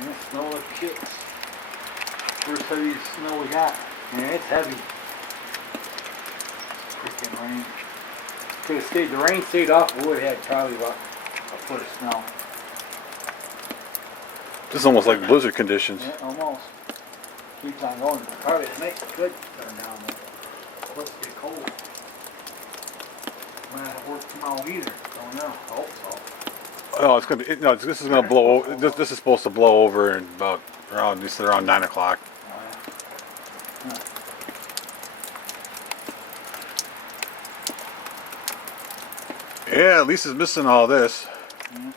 Yeah, snow like shit. First heaviest snow we got. Yeah, it's heavy. Freaking rain. Could have stayed, the rain stayed off, we would have had probably about a foot of snow. This is almost like blizzard conditions. Yeah, almost. Keeps on going. Probably it makes it good turn down there. Supposed to get cold. Might not work tomorrow either. Don't know. I hope so. Oh, it's gonna be. No, this is gonna blow. This is supposed to blow over in about around 9 o'clock. Huh. Yeah, Lisa's missing all this. Mm-hmm.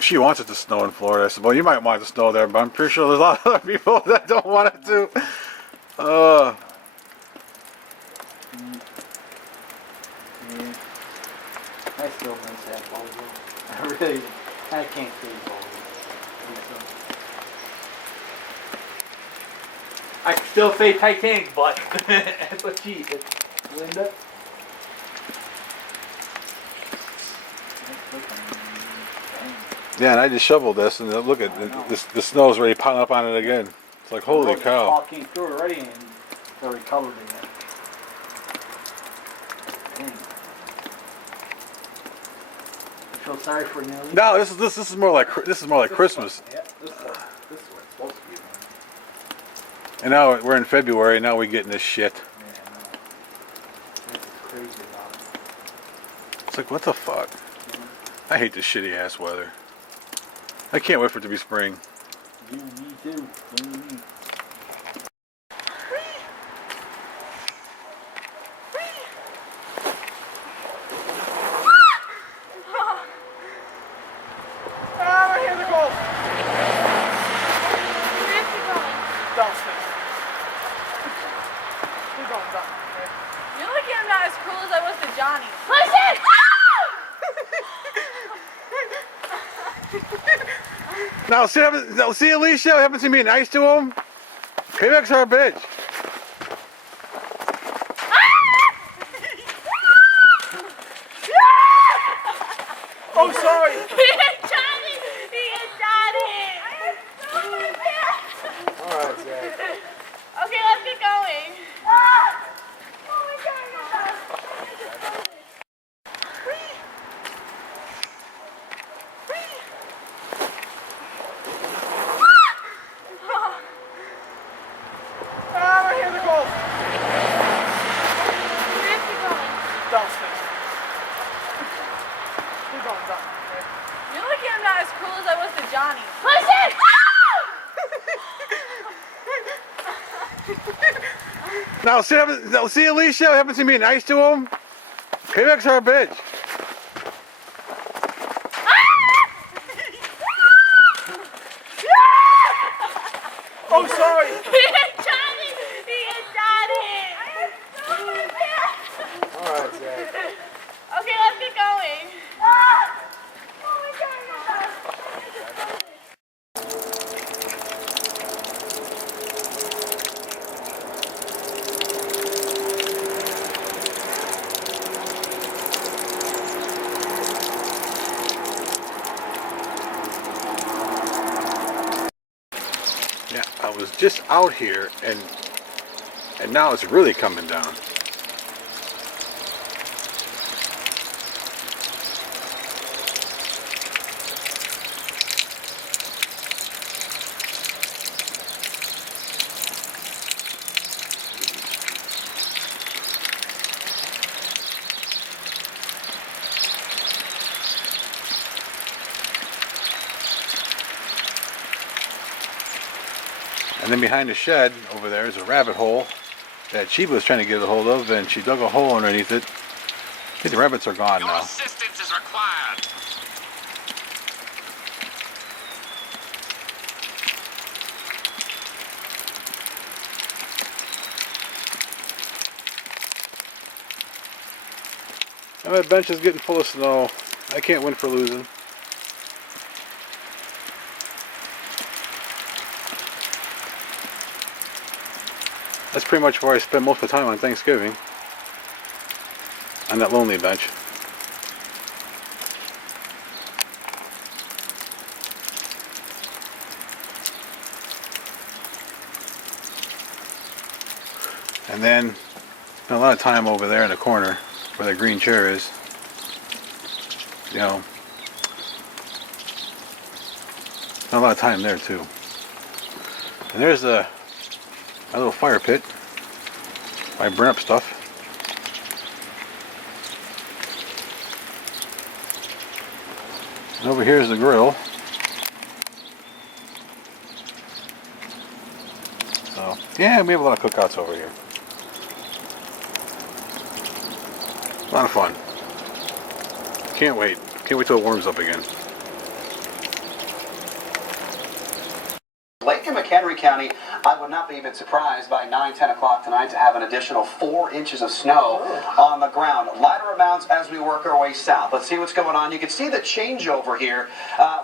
She wants it to snow in Florida. I said, well, you might want it to snow there, but I'm pretty sure there's a lot of other people that don't want it to. Yeah. I still miss that Volvo. I really, I can't say Volvo. I can still say Titanic, but that's what she said. Linda? Yeah, and I just shoveled this, and look at this. The snow's already piling up on it again. It's like, holy cow! All came through already, and it's already covered again. Dang. I feel sorry for Nelly. No, this is more like Christmas. Yeah, this is what it's supposed to be. And now we're in February. Now we're getting this shit. Yeah, I know. This is crazy about it. It's like, what the fuck? I hate this shitty ass weather. I can't wait for it to be spring. Me too. Me. You're lucky I'm not as cruel as I was to Johnny. Listen! Now see Alicia, haven't seen me nice to him? Payback's our bitch. Oh, sorry. He hit Johnny! He hit Johnny! All right, Zach. Okay, let's get going. You're lucky I'm not as cruel as I was to Johnny. Listen! Now see Alicia, haven't seen me nice to him? Payback's our bitch. Oh, sorry. He hit Johnny! He hit Johnny! All right, Zach. Okay, let's get going. Yeah, I was just out here, and now it's really coming down. And then behind the shed over there is a rabbit hole that Chiba was trying to get a hold of, and she dug a hole underneath it. I think the rabbits are gone Your now. assistance is required. And my bench is getting full of snow. I can't win for losing. That's pretty much where I spend most of the time on Thanksgiving. On that lonely bench. And then spent a lot of time over there in the corner where the green chair is. You know, spent a lot of time there too. And there's my little fire pit. I burn up stuff. And over here is the grill. So, yeah, we have a lot of cookouts over here. A lot of fun. Can't wait. Can't wait till it warms up again. Lake and McHenry County, I would not be even surprised by 9, 10 o'clock tonight to have an additional 4 inches of snow on the ground. Lighter amounts as we work our way south. Let's see what's going on. You can see the changeover here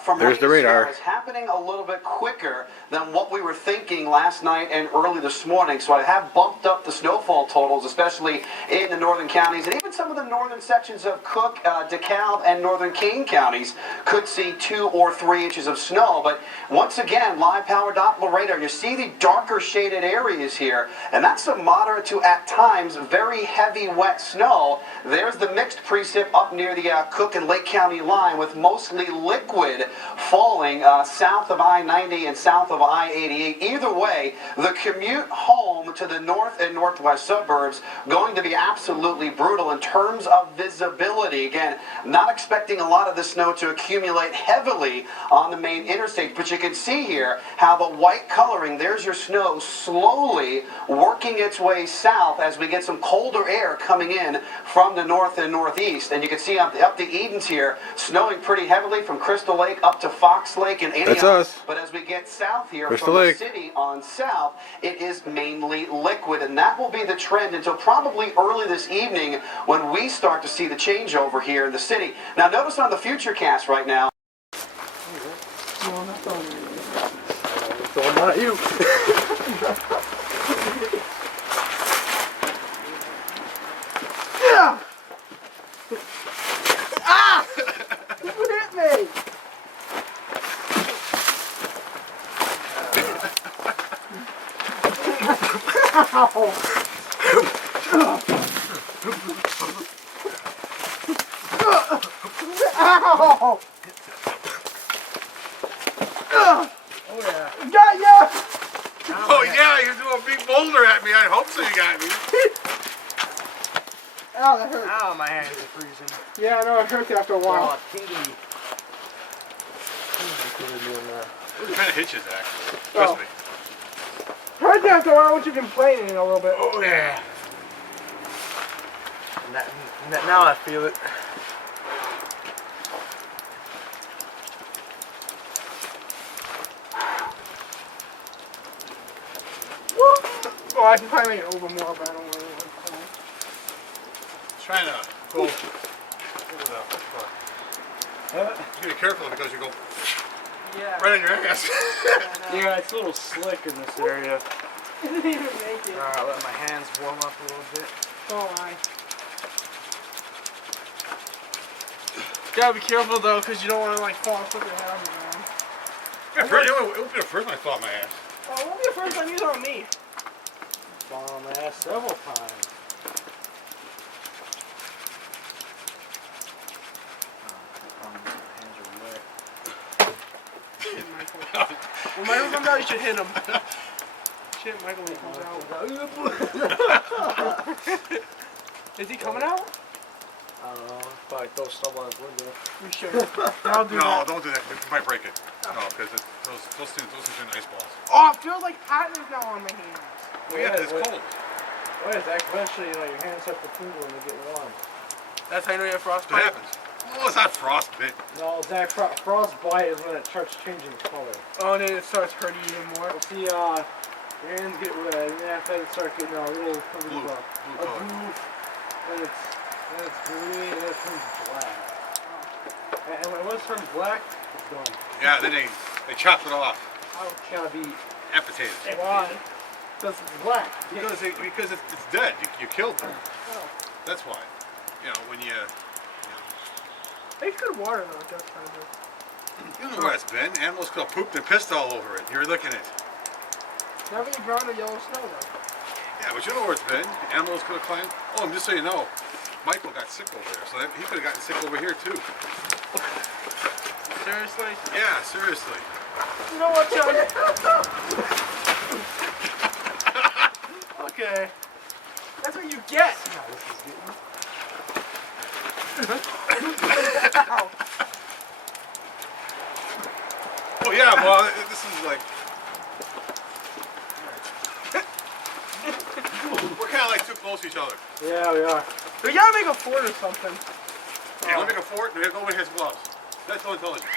from There's the radar. It's happening a little bit quicker than what we were thinking last night and early this morning. So I have bumped up the snowfall totals, especially in the northern counties, and even some of the northern sections of Cook, DeKalb, and northern Kane counties could see 2 or 3 inches of snow. But once again, live power Doppler radar, you see the darker shaded areas here, and that's some moderate to at times very heavy wet snow. There's the mixed precip up near the Cook and Lake County line with mostly liquid falling south of I-90 and south of I-88. Either way, the commute home to the north and northwest suburbs going to be absolutely brutal in terms of visibility. Again, not expecting a lot of the snow to accumulate heavily on the main interstate, but you can see here how the white coloring, there's your snow slowly working its way south as we get some colder air coming in from the north and northeast. And you can see up the Edens here, snowing pretty heavily from Crystal Lake up to Fox Lake and Antioch. That's us. But as we get south here Crystal from Lake. the city on south, it is mainly liquid. And that will be the trend until probably early this evening when we start to see the changeover here in the city. Now notice on the futurecast right now. So not you. Yeah. Ah! You hit me. Ow! Oh yeah. Got ya! Oh yeah, you threw a big boulder at me. I hope so you got me. Ow, that hurt. Ow, my hands are freezing. Yeah, I know, it hurts after a while. Oh, tingly. It kind of hit you, Zach. Trust me. Hurts after a while when you're complaining a little bit. Oh, yeah. Now I feel it. Oh, I can probably make it over more, but I don't really want to. Trying to go over the. Just be careful because you go Yeah. right in your ass. Yeah, it's a little slick in this area. I didn't even make it. Alright, let my hands warm up a little bit. Oh, my. Gotta be careful though, because you don't want to like fall and flip your head on the ground. It would be the first time I thought my ass. Oh, it won't be the first time you saw me. Fall on my ass several times. When Michael comes out, you should hit him. Shit, Michael when he comes out. Is he coming out? I don't know. Probably throw stuff on his window. We should. I'll do No, that. don't do that. You might break it. No, because those things are ice balls. Oh, it feels like hotness now on my hands. Well, yeah, it's cold. What is that? Eventually, your hands start to tingle when they get warm. That's how you know you have What frostbite. happens? Oh, it's not frostbite. No, Zach, frostbite is when it starts changing color. Oh, and then it starts hurting even more. See, your hands get red, and then after that it starts getting a little Blue. a Blue color. blue, then it's green, and then it turns black. And when it turns black, it's done. Yeah, then they chop it off. It's gotta be Amputated. Why? Because it's black. Because it's dead. You killed them. Oh. That's why. You know, when you It's good water though, it does kind of. you know where it's been. Animals could have pooped and pissed all over it. You're looking at it. Never you ground the yellow snow though. Yeah, but you know where it's been. Animals could have climbed. Oh, and just so you know, Michael got sick over there, so he could have gotten sick over here too. Seriously? Yeah, seriously. You know what, John? Okay. That's what you get. Ow. Oh yeah, well, this is like. We're kind of like too close to each other. Yeah, we are. We gotta make a fort or something. Yeah, let me make a fort. Nobody has gloves. That's so intelligent.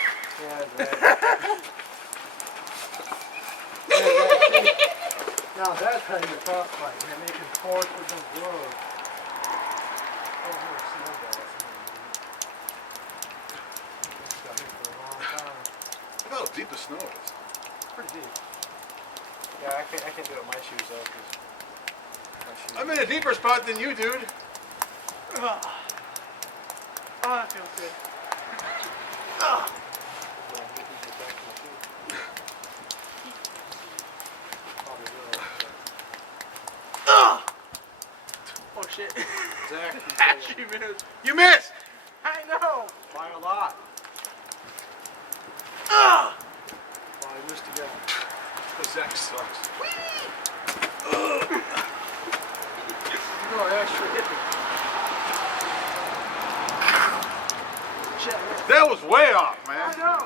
Yeah, right. Now that's how you talk like they're making forks with no gloves. Oh, no, snowballs. It's got me for a long time. Look how deep the snow is. Pretty deep. Yeah, I can't do it with my shoes though, because my shoes. I'm in a deeper spot than you, dude. Oh, that feels good. Oh. Oh shit. Zach, Actually missed. You missed! I know. by a lot. Oh, Well, I missed again. Zach sucks. no, it actually hit me. Shit, I missed. That was way off, I man. know.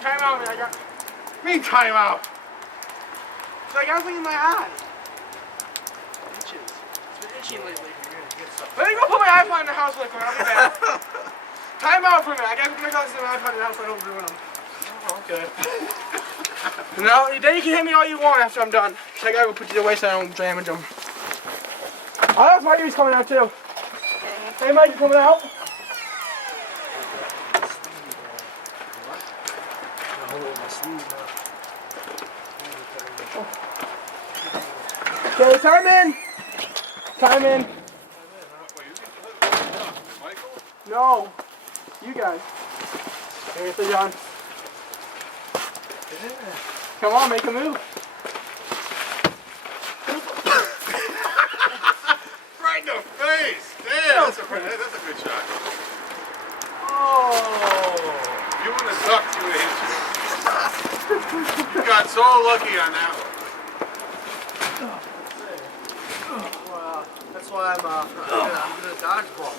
Time out, man. I got. Mean timeout. So I got something in my eye. Itches. It's been itching lately. Let me go put my iPod in the house real quick. I'll be back. Time out for a minute. I gotta put my glasses in my iPod in the house so I don't ruin them. Oh, okay. No, then you can hit me all you want after I'm done. So I gotta go put these away so I don't damage them. Oh, that's Mikey's coming out too. Hey, Mike, you coming out? Okay, time in. Time in. Michael? No, you guys. Hey, sit down. Come on, make a move. Right in the face! Damn, that's a good shot. Oh! You would have ducked, you would have hit you. You got so lucky on that one. Well, that's why I'm good at dodgeball.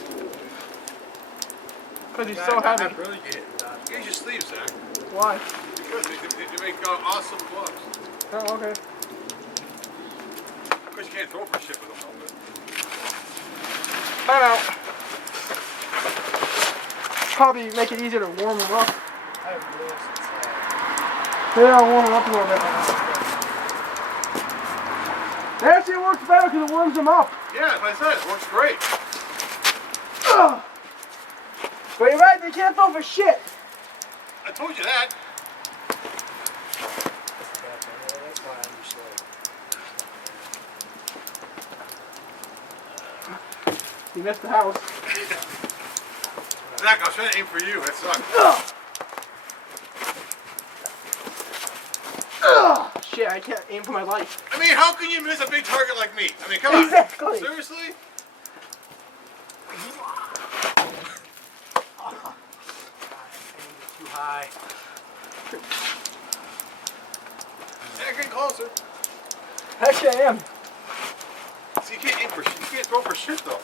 Because he's so heavy. I'm really good at dodgeball. Get your sleeves, Zach. Why? Because they make awesome gloves. Oh, okay. Of course, you can't throw for shit with them, though. Time out. Probably make it easier to warm them up. I have gloves inside. Yeah, I'll warm them up a little bit. That actually works better because it warms them up. Yeah, as I said, it works great. Ugh. But you're right, they can't throw for shit. I told you that. That's why I'm just like. You missed the house. Zach, I was trying to aim for you. That sucked. Ugh. Ugh. Shit, I can't aim for my life. I mean, how can you miss a big target like me? I mean, come on. Exactly. Seriously? Too high. Yeah, getting closer. Actually, I am. See, you can't aim for shit. You can't throw for shit, though.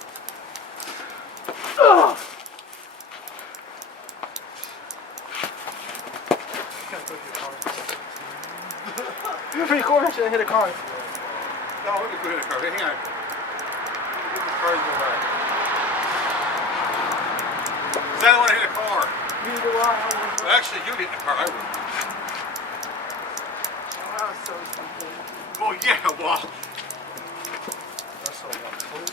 Ugh. You're pretty cool. I should have hit a car. No, let me put it in the car. Hey, hang on. Get the cars go by. Because I don't want to hit a car. Neither do I. Well, actually, you hit the car. I would. Oh, so stupid. Oh, yeah, well. That's all I'm close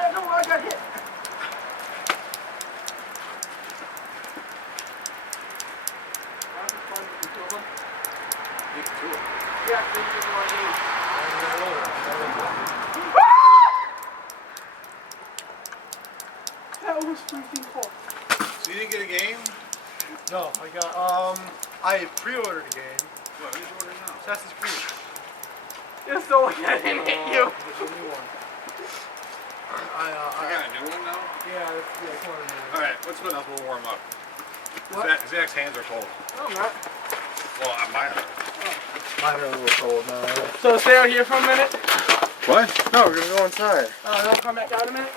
I know where I got hit. You can do it. Yeah, this is what I need. That was freaking cool. So you didn't get a game? No, I got, I pre-ordered a game. What are you ordering now? Assassin's Creed. You're still looking at him, hit you. It's a new one. I got a new one now? Yeah, it's one of the new ones. Alright, let's go now. We'll warm up. What? Zach's hands are cold. No, I'm not. Well, mine are. Mine are a little cold now. So stay out here for a minute. What? No, we're gonna go inside. They'll come back out in a minute.